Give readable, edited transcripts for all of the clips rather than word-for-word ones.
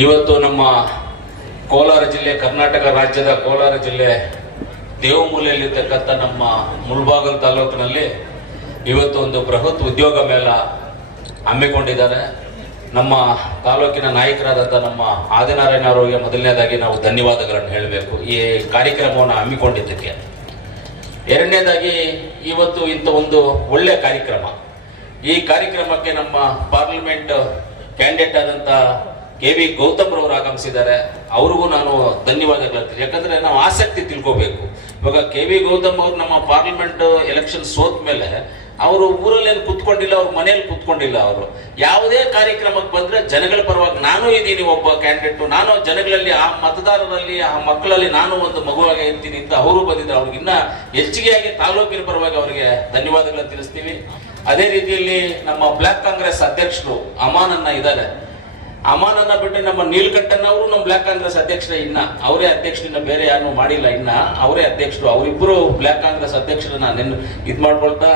ಇವತ್ತು ನಮ್ಮ ಕೋಲಾರ ಜಿಲ್ಲೆ, ಕರ್ನಾಟಕ ರಾಜ್ಯದ ಕೋಲಾರ ಜಿಲ್ಲೆ ದೇವಮೂಲೆಯಲ್ಲಿರ್ತಕ್ಕಂಥ ನಮ್ಮ ಮುಳಬಾಗಿಲು ತಾಲೂಕಿನಲ್ಲಿ ಇವತ್ತು ಒಂದು ಬೃಹತ್ ಉದ್ಯೋಗ ಮೇಳ ಹಮ್ಮಿಕೊಂಡಿದ್ದಾರೆ. ನಮ್ಮ ತಾಲೂಕಿನ ನಾಯಕರಾದಂಥ ನಮ್ಮ ಆದಿನಾರಾಯಣ ಅವರಿಗೆ ಮೊದಲನೇದಾಗಿ ನಾವು ಧನ್ಯವಾದಗಳನ್ನು ಹೇಳಬೇಕು ಈ ಕಾರ್ಯಕ್ರಮವನ್ನು ಹಮ್ಮಿಕೊಂಡಿದ್ದಕ್ಕೆ. ಎರಡನೇದಾಗಿ ಇವತ್ತು ಇಂಥ ಒಂದು ಒಳ್ಳೆಯ ಕಾರ್ಯಕ್ರಮ, ಈ ಕಾರ್ಯಕ್ರಮಕ್ಕೆ ನಮ್ಮ ಪಾರ್ಲಿಮೆಂಟ್ ಕ್ಯಾಂಡಿಡೇಟ್ ಆದಂಥ KV ಗೌತಮ್ ರವರು ಆಗಮಿಸಿದ್ದಾರೆ. ಅವ್ರಿಗೂ ನಾನು ಧನ್ಯವಾದಗಳು ಹೇಳ್ತೀನಿ. ಯಾಕಂದ್ರೆ ನಾವು ಆಸಕ್ತಿ ತಿಳ್ಕೋಬೇಕು. ಇವಾಗ KV ಗೌತಮ್ ಅವರು ನಮ್ಮ ಪಾರ್ಲಿಮೆಂಟ್ ಎಲೆಕ್ಷನ್ ಸೋತ ಮೇಲೆ ಅವರು ಊರಲ್ಲಿ ಕುತ್ಕೊಂಡಿಲ್ಲ, ಅವ್ರ ಮನೆಯಲ್ಲಿ ಕುತ್ಕೊಂಡಿಲ್ಲ. ಅವರು ಯಾವುದೇ ಕಾರ್ಯಕ್ರಮಕ್ಕೆ ಬಂದ್ರೆ ಜನಗಳ ಪರವಾಗಿ ನಾನು ಇದ್ದೀನಿ, ಒಬ್ಬ ಕ್ಯಾಂಡಿಡೇಟ್, ನಾನು ಜನಗಳಲ್ಲಿ ಆ ಮತದಾರರಲ್ಲಿ ಆ ಮಕ್ಕಳಲ್ಲಿ ನಾನು ಒಂದು ಮಗುವಾಗಿ ಇರ್ತೀನಿ ಅಂತ ಅವರು ಬಂದಿದ್ದಾರೆ. ಅವ್ರಿಗೆ ಇನ್ನ ಹೆಚ್ಚಿಗೆಯಾಗಿ ತಾಲೂಕಿನ ಪರವಾಗಿ ಅವರಿಗೆ ಧನ್ಯವಾದಗಳನ್ನು ತಿಳಿಸ್ತೀವಿ. ಅದೇ ರೀತಿಯಲ್ಲಿ ನಮ್ಮ ಬ್ಲಾಕ್ ಕಾಂಗ್ರೆಸ್ ಅಧ್ಯಕ್ಷರು ಅಮಾನನ್ನ ಇದ್ದಾರೆ. ಅಮಾನನ್ನ ಬಿಟ್ಟು ನಮ್ಮ ನೀಲಕಂಠನ್ ಅವರು ನಮ್ಮ ಬ್ಲಾಕ್ ಕಾಂಗ್ರೆಸ್ ಅಧ್ಯಕ್ಷರೇ, ಇನ್ನ ಅವರೇ ಅಧ್ಯಕ್ಷರನ್ನ ಬೇರೆ ಯಾರು ಮಾಡಿಲ್ಲ, ಇನ್ನ ಅವರೇ ಅಧ್ಯಕ್ಷರು. ಅವರಿಬ್ಬರು ಬ್ಲಾಕ್ ಕಾಂಗ್ರೆಸ್ ಅಧ್ಯಕ್ಷರನ್ನ ಇದು ಮಾಡ್ಕೊಳ್ತಾ,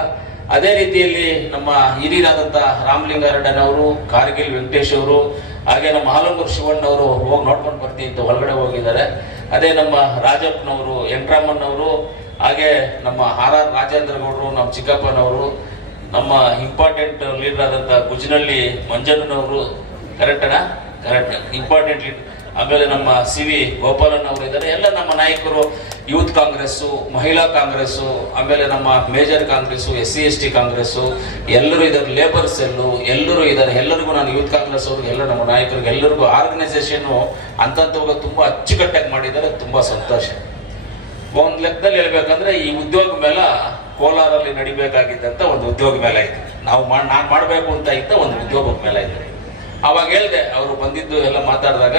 ಅದೇ ರೀತಿಯಲ್ಲಿ ನಮ್ಮ ಹಿರಿಯರಾದಂತ ರಾಮಲಿಂಗಾರೆಡ್ಡನ್ ಅವರು, ಕಾರ್ಗಿಲ್ ವೆಂಕಟೇಶ್ ಅವರು, ಹಾಗೆ ನಮ್ಮ ಹಾಲಂಗೂರು ಶಿವಣ್ಣ ಅವರು ಹೋಗಿ ನೋಡ್ಕೊಂಡು ಬರ್ತೀನಿ ಅಂತ ಹೊರಗಡೆ ಹೋಗಿದ್ದಾರೆ. ಅದೇ ನಮ್ಮ ರಾಜಪ್ಪನವರು, ವೆಂಕಟರಾಮಣ್ಣವರು, ಹಾಗೆ ನಮ್ಮ RR ರಾಜೇಂದ್ರ ಗೌಡರು, ನಮ್ಮ ಚಿಕ್ಕಪ್ಪನವರು, ನಮ್ಮ ಇಂಪಾರ್ಟೆಂಟ್ ಲೀಡರ್ ಆದಂತ ಗುಜನಹಳ್ಳಿ ಮಂಜಣ್ಣನವರು, ಕರೆಕ್ಟ್ ಇಂಪಾರ್ಟೆಂಟ್ ಲೀಡರ್. ಆಮೇಲೆ ನಮ್ಮ CV ಗೋಪಾಲನ್ ಅವರು ಇದ್ದಾರೆ. ಎಲ್ಲ ನಮ್ಮ ನಾಯಕರು, ಯೂತ್ ಕಾಂಗ್ರೆಸ್ಸು, ಮಹಿಳಾ ಕಾಂಗ್ರೆಸ್ಸು, ಆಮೇಲೆ ನಮ್ಮ major Congress, SC ST Congress, ಎಲ್ಲರೂ ಇದ್ದಾರೆ. ಲೇಬರ್ ಸೆಲ್ಲು ಎಲ್ಲರೂ ಇದ್ದಾರೆ. ಎಲ್ಲರಿಗೂ ನಾನು ಯೂತ್ ಕಾಂಗ್ರೆಸ್ ಅವ್ರಿಗೆ, ಎಲ್ಲ ನಮ್ಮ ನಾಯಕರಿಗೆ ಎಲ್ಲರಿಗೂ ಆರ್ಗನೈಸೇಷನ್ ಅಂತಂತವಾಗ ತುಂಬಾ ಅಚ್ಚುಕಟ್ಟಾಗಿ ಮಾಡಿದ್ದಾರೆ. ತುಂಬಾ ಸಂತೋಷ. ಒಂದ್ ಲೆಕ್ಕದಲ್ಲಿ ಹೇಳ್ಬೇಕಂದ್ರೆ ಈ ಉದ್ಯೋಗ ಮೇಳ ಕೋಲಾರಲ್ಲಿ ನಡಿಬೇಕಾಗಿದ್ದಂತ ಒಂದು ಉದ್ಯೋಗ ಮೇಳ ಇತ್ತು. ನಾನು ಮಾಡಬೇಕು ಅಂತ ಇದ್ದ ಒಂದು ಉದ್ಯೋಗ ಮೇಳ ಇತ್ತು. ಅವಾಗ ಹೇಳ್ದೆ, ಅವರು ಬಂದಿದ್ದು ಎಲ್ಲ ಮಾತಾಡಿದಾಗ,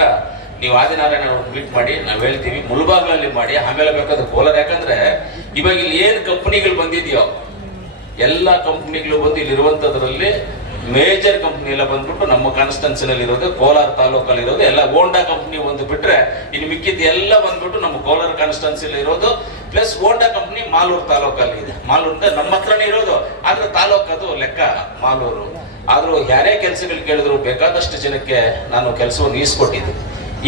ನೀವು ಆದಿನಾರಾಯಣ ಅವ್ರನ್ನ ಮೀಟ್ ಮಾಡಿ, ನಾವು ಹೇಳ್ತೀವಿ ಮುಳಬಾಗಿಲಲ್ಲಿ ಮಾಡಿ, ಆಮೇಲೆ ಬೇಕಾದ್ರೆ ಕೋಲಾರ. ಯಾಕಂದ್ರೆ ಇವಾಗ ಇಲ್ಲಿ ಏನ್ ಕಂಪ್ನಿಗಳು ಬಂದಿದೆಯೋ ಎಲ್ಲ ಕಂಪ್ನಿಗಳು ಬಂದು ಇಲ್ಲಿ ಇರುವಂತದ್ರಲ್ಲಿ ಮೇಜರ್ ಕಂಪ್ನಿ ಎಲ್ಲ ಬಂದ್ಬಿಟ್ಟು ನಮ್ಮ ಕಾನ್ಸ್ಟೆನ್ಸಿನಲ್ಲಿ ಇರೋದು, ಕೋಲಾರ ತಾಲೂಕಲ್ಲಿ ಇರೋದು ಎಲ್ಲ ಹೋಂಡಾ ಕಂಪ್ನಿ ಒಂದು ಬಿಟ್ರೆ ಇನ್ನು ಮಿಕ್ಕಿದ್ದು ಎಲ್ಲ ಬಂದ್ಬಿಟ್ಟು ನಮ್ಮ ಕೋಲಾರ ಕಾನ್ಸ್ಟೆನ್ಸಿಲಿ ಇರೋದು. ಪ್ಲಸ್ ಹೋಂಡಾ ಕಂಪ್ನಿ ಮಾಲೂರು ತಾಲೂಕಲ್ಲಿ ಇದೆ. ಮಾಲೂರು ಅಂದ್ರೆ ನಮ್ಮ ಹತ್ರನೇ ಇರೋದು, ಆದ್ರೆ ತಾಲೂಕು ಅದು ಲೆಕ್ಕ ಮಾಲೂರು. ಆದ್ರೂ ಯಾರೇ ಕೆಲಸಗಳು ಕೇಳಿದ್ರು ಬೇಕಾದಷ್ಟು ಜನಕ್ಕೆ ನಾನು ಕೆಲಸವನ್ನು ಈಸ್ಕೊಟ್ಟಿದ್ದೆ.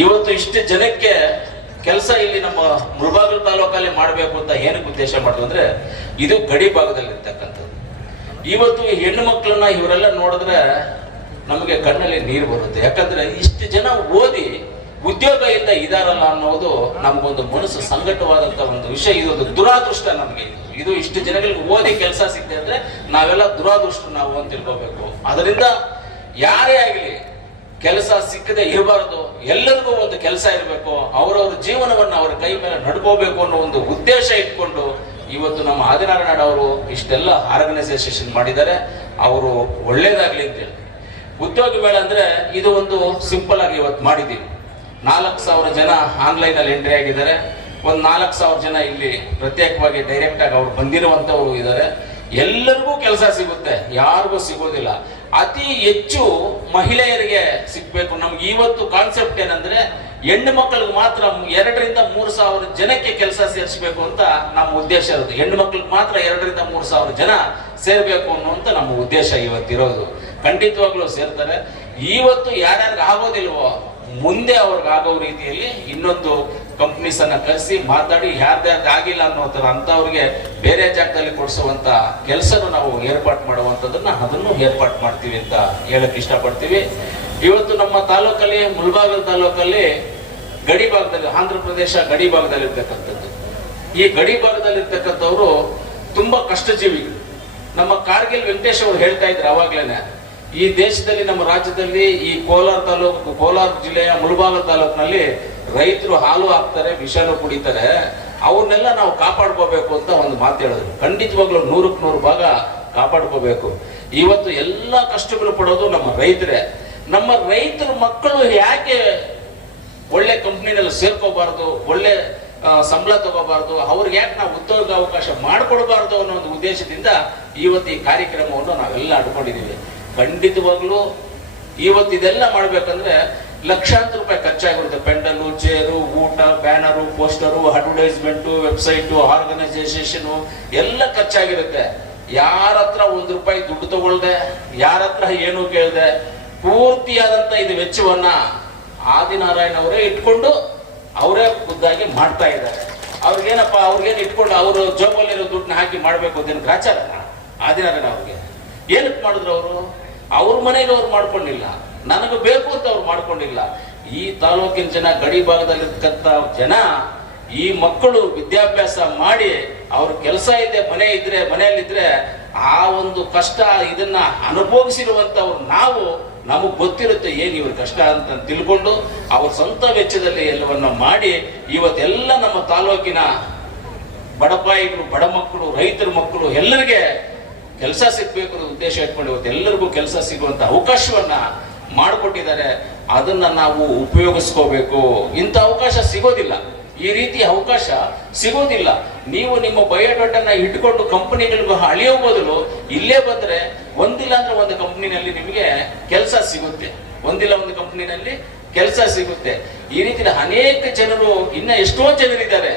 ಇವತ್ತು ಇಷ್ಟು ಜನಕ್ಕೆ ಕೆಲಸ ಇಲ್ಲಿ ನಮ್ಮ ಮುಳಬಾಗಿಲು ತಾಲೂಕಲ್ಲಿ ಮಾಡಬೇಕು ಅಂತ ಏನಕ್ಕೆ ಉದ್ದೇಶ ಮಾಡಿದ್ರು ಅಂದ್ರೆ, ಇದು ಗಡಿ ಭಾಗದಲ್ಲಿ ಇರ್ತಕ್ಕಂಥದ್ದು. ಇವತ್ತು ಈ ಹೆಣ್ಣು ಮಕ್ಕಳನ್ನ ಇವರೆಲ್ಲ ನೋಡಿದ್ರೆ ನಮಗೆ ಕಣ್ಣಲ್ಲಿ ನೀರು ಬರುತ್ತೆ. ಯಾಕಂದ್ರೆ ಇಷ್ಟು ಜನ ಓದಿ ಉದ್ಯೋಗ ಇಲ್ಲ ಇದಾರಲ್ಲ ಅನ್ನೋದು ನಮಗೊಂದು ಮನಸ್ಸು ಸಂಕಟವಾದಂತ ಒಂದು ವಿಷಯ. ಇದೊಂದು ದುರಾದೃಷ್ಟ ನಮ್ಗೆ. ಇದು ಇಷ್ಟು ಜನಗಳಿಗೆ ಓದಿ ಕೆಲಸ ಸಿಗ್ತದೆ ಅಂದ್ರೆ ನಾವೆಲ್ಲ ದುರಾದೃಷ್ಟ ನಾವು ಅಂತ ತಿಳ್ಕೋಬೇಕು. ಅದರಿಂದ ಯಾರೇ ಆಗಲಿ ಕೆಲಸ ಸಿಕ್ಕದೆ ಇರಬಾರದು, ಎಲ್ಲರಿಗೂ ಒಂದು ಕೆಲಸ ಇರಬೇಕು, ಅವರವ್ರ ಜೀವನವನ್ನು ಅವರ ಕೈ ಮೇಲೆ ನಡ್ಕೋಬೇಕು ಅನ್ನೋ ಒಂದು ಉದ್ದೇಶ ಇಟ್ಕೊಂಡು ಇವತ್ತು ನಮ್ಮ ಆದಿನಾರಾಯಣ ಅವರು ಇಷ್ಟೆಲ್ಲ ಆರ್ಗನೈಸೇಷನ್ ಮಾಡಿದ್ದಾರೆ. ಅವರು ಒಳ್ಳೇದಾಗ್ಲಿ ಅಂತ ಹೇಳಿ. ಉದ್ಯೋಗ ಮೇಳ ಅಂದ್ರೆ ಇದು ಒಂದು ಸಿಂಪಲ್ ಆಗಿ ಇವತ್ತು ಮಾಡಿದ್ದೀವಿ. 4,000 ಜನ ಆನ್ಲೈನ್ ಅಲ್ಲಿ ಎಂಟ್ರಿ ಆಗಿದ್ದಾರೆ. ಒಂದು 4,000 ಜನ ಇಲ್ಲಿ ಪ್ರತ್ಯೇಕವಾಗಿ ಡೈರೆಕ್ಟ್ ಆಗಿ ಅವ್ರು ಬಂದಿರುವಂತವ್ರು ಇದ್ದಾರೆ. ಎಲ್ಲರಿಗೂ ಕೆಲಸ ಸಿಗುತ್ತೆ, ಯಾರಿಗೂ ಸಿಗೋದಿಲ್ಲ. ಅತಿ ಹೆಚ್ಚು ಮಹಿಳೆಯರಿಗೆ ಸಿಗ್ಬೇಕು. ನಮ್ಗೆ ಇವತ್ತು ಕಾನ್ಸೆಪ್ಟ್ ಏನಂದ್ರೆ, ಹೆಣ್ಣು ಮಕ್ಕಳಿಗೆ ಮಾತ್ರ 2,000 ರಿಂದ 3,000 ಜನಕ್ಕೆ ಕೆಲಸ ಸೇರಿಸಬೇಕು ಅಂತ ನಮ್ಮ ಉದ್ದೇಶ ಇರೋದು. ಹೆಣ್ಣು ಮಕ್ಕಳಿಗೆ ಮಾತ್ರ 2,000 ರಿಂದ 3,000 ಜನ ಸೇರ್ಬೇಕು ಅನ್ನುವಂತ ನಮ್ಮ ಉದ್ದೇಶ ಇವತ್ತಿರೋದು. ಖಂಡಿತವಾಗ್ಲೂ ಸೇರ್ತಾರೆ. ಇವತ್ತು ಯಾರ್ಯಾರಿಗೆ ಆಗೋದಿಲ್ವೋ ಮುಂದೆ ಅವ್ರಿಗೆ ಆಗೋ ರೀತಿಯಲ್ಲಿ ಇನ್ನೊಂದು ಕಂಪ್ನೀಸ್ ಅನ್ನ ಕರೆಸಿ ಮಾತಾಡಿ ಯಾರ್ದಾರ್ದು ಆಗಿಲ್ಲ ಅನ್ನೋ ತರ ಅಂತವ್ರಿಗೆ ಬೇರೆ ಜಾಗದಲ್ಲಿ ಕೊಡಿಸುವಂತ ಕೆಲಸನು ನಾವು ಏರ್ಪಾಟ್ ಮಾಡುವಂತದನ್ನ ಅದನ್ನು ಏರ್ಪಾಟ್ ಮಾಡ್ತೀವಿ ಅಂತ ಹೇಳಕ್ ಇಷ್ಟಪಡ್ತೀವಿ. ಇವತ್ತು ನಮ್ಮ ತಾಲೂಕಲ್ಲಿ, ಮುಳಬಾಗಿಲು ತಾಲೂಕಲ್ಲಿ ಗಡಿ ಭಾಗದಲ್ಲಿ, ಆಂಧ್ರ ಪ್ರದೇಶ ಗಡಿ ಭಾಗದಲ್ಲಿ ಇರ್ತಕ್ಕಂಥದ್ದು. ಈ ಗಡಿ ಭಾಗದಲ್ಲಿ ಇರ್ತಕ್ಕಂಥವ್ರು ತುಂಬಾ ಕಷ್ಟಜೀವಿಗಳು. ನಮ್ಮ ಕಾರ್ಗಿಲ್ ವೆಂಕಟೇಶ್ ಅವರು ಹೇಳ್ತಾ ಇದ್ರು ಅವಾಗ್ಲೇನೆ, ಈ ದೇಶದಲ್ಲಿ ನಮ್ಮ ರಾಜ್ಯದಲ್ಲಿ ಈ ಕೋಲಾರ ಜಿಲ್ಲೆಯ ಮುಳಬಾಗಿಲು ತಾಲೂಕಿನಲ್ಲಿ ರೈತರು ಹಾಲು ಹಾಕ್ತಾರೆ, ವಿಷಾನು ಕುಡಿತಾರೆ, ಅವ್ರನ್ನೆಲ್ಲ ನಾವು ಕಾಪಾಡ್ಕೋಬೇಕು ಅಂತ ಒಂದು ಮಾತು ಹೇಳಿದ್ರು. ಖಂಡಿತವಾಗ್ಲೂ 100ಕ್ಕೆ 100 ಭಾಗ ಕಾಪಾಡ್ಕೋಬೇಕು. ಇವತ್ತು ಎಲ್ಲ ಕಷ್ಟಗಳು ಪಡೋದು ನಮ್ಮ ರೈತರೇ. ನಮ್ಮ ರೈತರ ಮಕ್ಕಳು ಯಾಕೆ ಒಳ್ಳೆ ಕಂಪ್ನಿನಲ್ಲಿ ಸೇರ್ಕೋಬಾರ್ದು, ಒಳ್ಳೆ ಸಂಬಳ ತಗೋಬಾರ್ದು, ಅವ್ರಿಗೆ ಯಾಕೆ ನಾವು ಉದ್ಯೋಗ ಅವಕಾಶ ಮಾಡ್ಕೊಡ್ಬಾರ್ದು ಅನ್ನೋ ಒಂದು ಉದ್ದೇಶದಿಂದ ಇವತ್ತು ಈ ಕಾರ್ಯಕ್ರಮವನ್ನು ನಾವೆಲ್ಲ ಅಡ್ಕೊಂಡಿದೀವಿ. ಖಂಡಿತವಾಗ್ಲೂ ಇವತ್ತು ಇದೆಲ್ಲ ಮಾಡ್ಬೇಕಂದ್ರೆ ಲಕ್ಷಾಂತರ ರೂಪಾಯಿ ಖರ್ಚಾಗಿರುತ್ತೆ. ಪೆಂಡಲು, ಚೇರು, ಊಟ, banner, poster, advertisement, website, organisation ಎಲ್ಲ ಖರ್ಚಾಗಿರುತ್ತೆ. ಯಾರ ಹತ್ರ ₹1 ದುಡ್ಡು ತಗೊಳ್ದೆ, ಯಾರ ಹತ್ರ ಏನು ಕೇಳ್ದೆ, ಪೂರ್ತಿಯಾದಂತ ಇದು ವೆಚ್ಚವನ್ನ ಆದಿನಾರಾಯಣ ಅವರೇ ಇಟ್ಕೊಂಡು ಅವರೇ ಖುದ್ದಾಗಿ ಮಾಡ್ತಾ ಇದ್ದಾರೆ. ಅವ್ರಿಗೇನಪ್ಪ, ಅವ್ರಿಗೇನು ಇಟ್ಕೊಂಡು ಅವರು ಜೋಬಲ್ಲಿರೋ ದುಡ್ಡನ್ನ ಹಾಕಿ ಮಾಡಬೇಕು ಅಂತೇನು ಗ್ರಾಚಾರನ ಆದಿನಾರಾಯಣ ಅವ್ರಿಗೆ? ಏನಕ್ಕೆ ಮಾಡಿದ್ರು ಅವರು? ಅವ್ರ ಮನೆಗೆ ಅವ್ರು ಮಾಡ್ಕೊಂಡಿಲ್ಲ, ನನಗೆ ಬೇಕು ಅಂತ ಅವ್ರು ಮಾಡ್ಕೊಂಡಿಲ್ಲ. ಈ ತಾಲೂಕಿನ ಜನ, ಗಡಿ ಭಾಗದಲ್ಲಿರ್ತಕ್ಕಂಥ ಜನ, ಈ ಮಕ್ಕಳು ವಿದ್ಯಾಭ್ಯಾಸ ಮಾಡಿ ಅವ್ರ ಕೆಲಸ ಇದೆ, ಮನೆಯಲ್ಲಿದ್ರೆ ಆ ಒಂದು ಕಷ್ಟ ಇದನ್ನ ಅನುಭವಿಸಿರುವಂತವ್ರು ನಾವು, ನಮಗ್ ಗೊತ್ತಿರುತ್ತೆ ಏನ್ ಇವ್ರ ಕಷ್ಟ ಅಂತ ತಿಳ್ಕೊಂಡು ಅವ್ರ ಸ್ವಂತ ವೆಚ್ಚದಲ್ಲಿ ಎಲ್ಲವನ್ನ ಮಾಡಿ ಇವತ್ತೆಲ್ಲ ನಮ್ಮ ತಾಲೂಕಿನ ಬಡಪಾಯಿಗಳು, ಬಡ ಮಕ್ಕಳು, ರೈತರ ಮಕ್ಕಳು ಎಲ್ಲರಿಗೆ ಕೆಲಸ ಸಿಗ್ಬೇಕು ಅನ್ನೋ ಉದ್ದೇಶ ಇಟ್ಕೊಂಡು ಇವತ್ತೆಲ್ಲರಿಗೂ ಕೆಲಸ ಸಿಗುವಂತ ಅವಕಾಶವನ್ನ ಮಾಡಿಕೊಟ್ಟಿದ್ದಾರೆ. ಅದನ್ನ ನಾವು ಉಪಯೋಗಿಸ್ಕೋಬೇಕು. ಇಂಥ ಅವಕಾಶ ಸಿಗೋದಿಲ್ಲ, ಈ ರೀತಿ ಅವಕಾಶ ಸಿಗೋದಿಲ್ಲ. ನೀವು ನಿಮ್ಮ ಬಯೋಡಾಟನ್ನ ಇಟ್ಕೊಂಡು ಕಂಪನಿಗಳಿಗೂ ಅಳಿಯೋ ಬದಲು ಇಲ್ಲೇ ಬಂದ್ರೆ ಒಂದಿಲ್ಲ ಅಂದ್ರೆ ಒಂದು ಕಂಪನಿನಲ್ಲಿ ನಿಮಗೆ ಕೆಲಸ ಸಿಗುತ್ತೆ, ಒಂದಿಲ್ಲ ಒಂದು ಕಂಪನಿನಲ್ಲಿ ಕೆಲಸ ಸಿಗುತ್ತೆ. ಈ ರೀತಿ ಅನೇಕ ಜನರು, ಇನ್ನ ಎಷ್ಟೋ ಜನರಿದ್ದಾರೆ.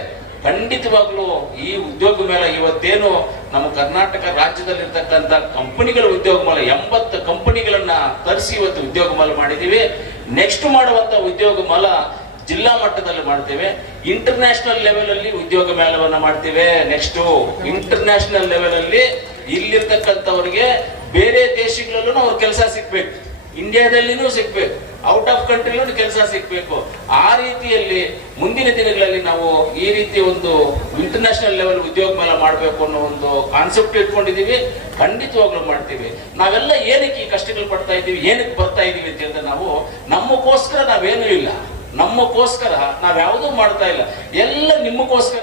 ಖಂಡಿತವಾಗ್ಲೂ ಈ ಉದ್ಯೋಗ ಮೇಳ ಇವತ್ತೇನು ನಮ್ಮ ಕರ್ನಾಟಕ ರಾಜ್ಯದಲ್ಲಿರ್ತಕ್ಕಂಥ ಕಂಪನಿಗಳ ಉದ್ಯೋಗ ಮೇಳ 80 ಕಂಪನಿಗಳನ್ನ ತರಿಸಿ ಇವತ್ತು ಉದ್ಯೋಗ ಮೇಳ ಮಾಡಿದೀವಿ. ನೆಕ್ಸ್ಟ್ ಮಾಡುವಂತ ಉದ್ಯೋಗ ಮೇಳ ಜಿಲ್ಲಾ ಮಟ್ಟದಲ್ಲಿ ಮಾಡ್ತೇವೆ. ಇಂಟರ್ನ್ಯಾಷನಲ್ ಲೆವೆಲ್ ಅಲ್ಲಿ ಉದ್ಯೋಗ ಮೇಳವನ್ನ ಮಾಡ್ತೇವೆ. ನೆಕ್ಸ್ಟ್ ಇಂಟರ್ನ್ಯಾಷನಲ್ ಲೆವೆಲ್ ಅಲ್ಲಿ ಇಲ್ಲಿರ್ತಕ್ಕಂಥವ್ರಿಗೆ ಬೇರೆ ದೇಶಗಳಲ್ಲೂ ಅವ್ರ ಕೆಲಸ ಸಿಗ್ಬೇಕು, ಇಂಡಿಯಾದಲ್ಲಿನೂ ಸಿಗ್ಬೇಕು, ಔಟ್ ಆಫ್ ಕಂಟ್ರಿಲೂ ಕೆಲಸ ಸಿಗ್ಬೇಕು. ಆ ರೀತಿಯಲ್ಲಿ ಮುಂದಿನ ದಿನಗಳಲ್ಲಿ ನಾವು ಈ ರೀತಿ ಒಂದು ಇಂಟರ್ನ್ಯಾಷನಲ್ ಲೆವೆಲ್ ಉದ್ಯೋಗ ಮೇಳ ಮಾಡಬೇಕು ಅನ್ನೋ ಒಂದು ಕಾನ್ಸೆಪ್ಟ್ ಇಟ್ಕೊಂಡಿದೀವಿ. ಖಂಡಿತವಾಗ್ಲೂ ಮಾಡ್ತೀವಿ. ನಾವೆಲ್ಲ ಏನಕ್ಕೆ ಈ ಕಷ್ಟಗಳು ಪಡ್ತಾ ಇದ್ದೀವಿ, ಏನಕ್ಕೆ ಬರ್ತಾ ಇದೀವಿ ಅಂತ ಹೇಳಿದ್ರೆ ನಾವು ನಮ್ಮಕ್ಕೋಸ್ಕರ ನಾವೇನೂ ಇಲ್ಲ, ನಮ್ಮಕ್ಕೋಸ್ಕರ ನಾವ್ಯಾವುದೂ ಮಾಡ್ತಾ ಇಲ್ಲ, ಎಲ್ಲ ನಿಮ್ಮಕ್ಕೋಸ್ಕರ.